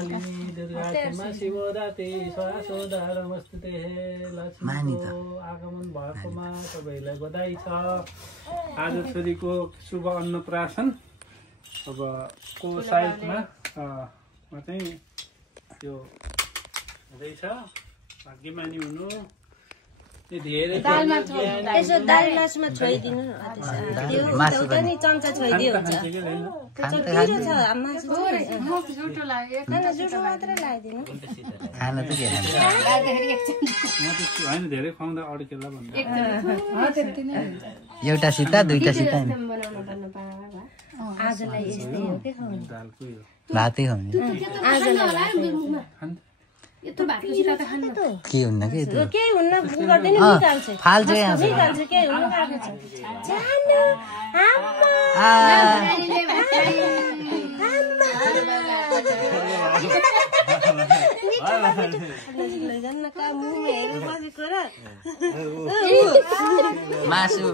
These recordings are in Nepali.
कालिनी दुर्गा क्षमा शिवरात्रि स्वासोदा नमस्ते लक्ष्मीको आगमन भएकोमा सबैलाई बधाई छ। आज छोरीको शुभ अन्नप्राशन अब को साइडमा चाहिँ यो हुँदैछ। भाग्यमानी हुनु यसो दाल मासुमा छोइदिनु एउटा नि चम्चा छोइदियो हुन्छ पिरो छ मासु जुठो लाग्यो खाना जुठो मात्र लगाइदिनु खाना त के हैन धेरै खुवाउँदा अड्केला भन्दा एउटा सिता दुईटा सिता बनाउनु पर्नु पावा आजलाई यस्तै हो के खाउनु दालको यो भातै खाउने यत्रो भातको सिता त खान्न के हुन्न के त्यो के हुन्न गर्दैन निकाल्छ फाल्छ यहाँ निकाल्छ के हुन्न भएको छ जानु आम्मा मासु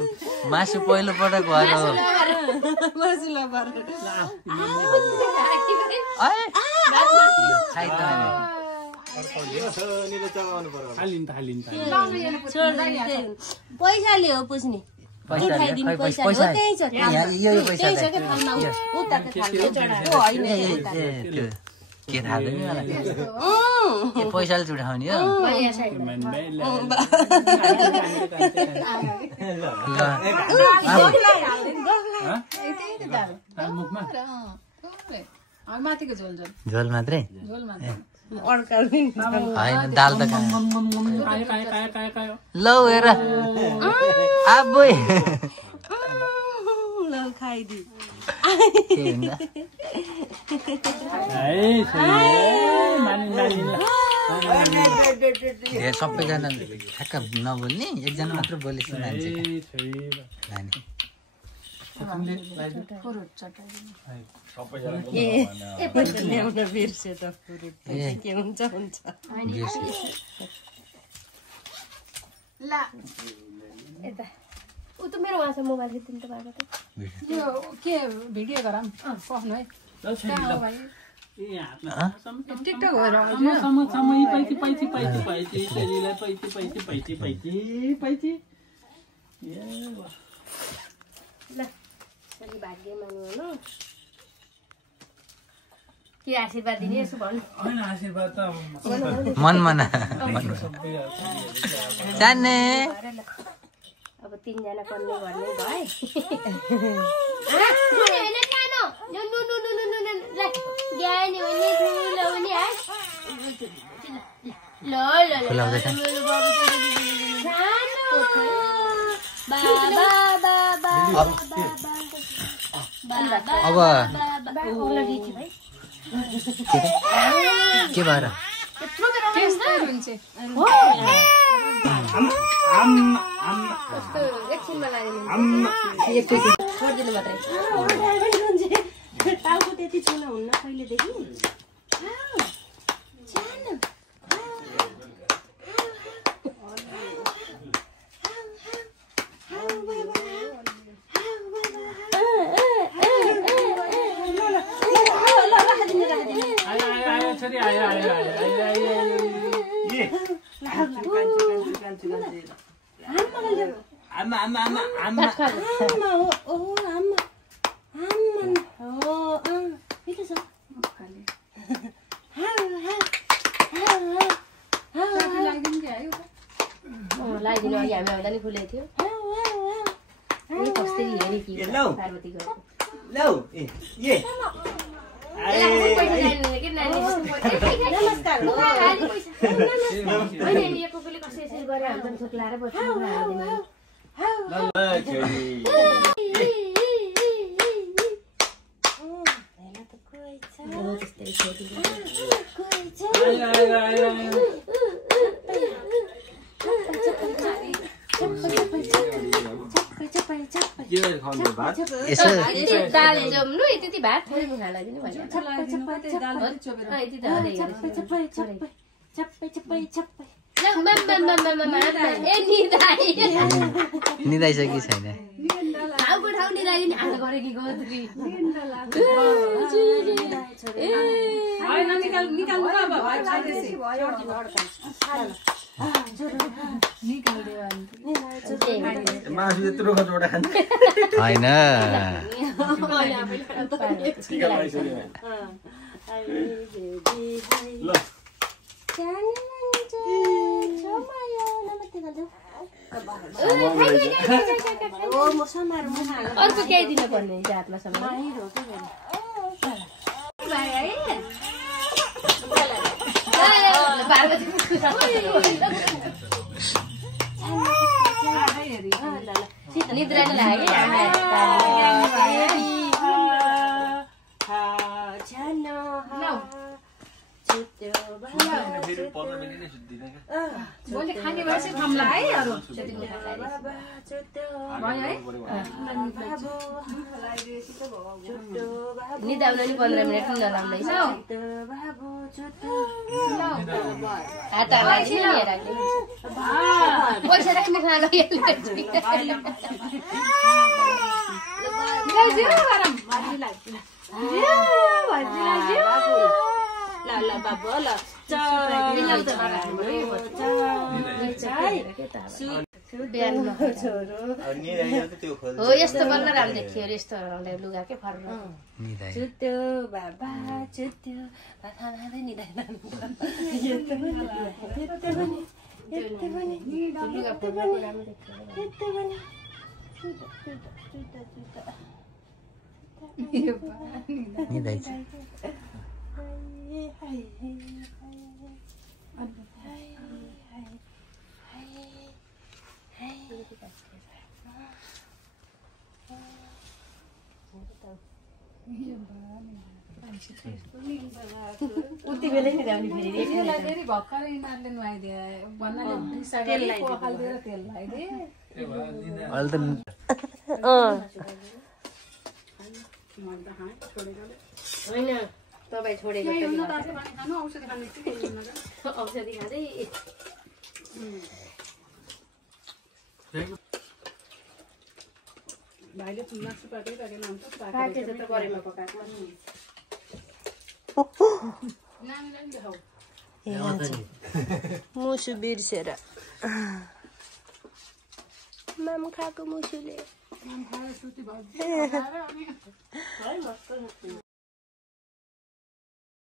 मासु पहिलो पटक भयो पैसाले हो पुस्ने उठाइदिनु पैसा हो त्यही छ त्यही छ के थालमा उताको थालमा चढाएको होइन के थाहा छैन मलाई पैसाले चुडाउने हो झोल मात्रै होइन दाल त लौ हेर आबै खाइदिनु सबैजना ठ्याक्क नबोल्ने एकजना मात्र बोलेछ मान्छे बिर्से त के हुन्छ हुन्छ उ त मेरो उहाँसँग मोबाइल दिनु त भएको त यो के भिडियो गरौँ पख्नु है टिकटक भएर भाग्यमानी हुनु के आशीर्वाद दिने यसो भन्नु आशीर्वाद त मनमा जान्ने अब 3 जना कन्ने भन्ने भए अब के भएर टाउको त्यति छुना हुन्न कहिलेदेखि लगाइदिनु अघि हामी आउँदा नि खुलेको थियो कस्तै हेरी कि पार्वतीको नमस्कार दाल जम्नु त्यति भात थोरै खाना दिनु भन्यो निदाइसकी छैन ठाउँको ठाउँ निदाइदिने आँखाको गरेकी गोत्री मासु यत्रो जोडा खान्छ होइन अर्को केही दिन पर्ने हातमा समय निद्रा लाग्यो खाने भएपछि थाम्ला है अरू निदाउन नि 15 मिनट नराम्दैछ हात पैसा राख्ने खाना ल बाबु ल हो यस्तो बल्ल राम्रो देखियो यस्तो लुगा के फर्क छुट्यो बाबा छुट्यो उति बेलै नि दाउनी फेरि भर्खरै यिनीहरूले नुहाइदिए भन्नाले हालिदिएर तेल लगाइदिए होइन तपाईँ छोडेको औषधि खाँदै भाइले मासु पाकेर गरेमा पकाएको मुसु बिर्सेर माम खाएको मुसुले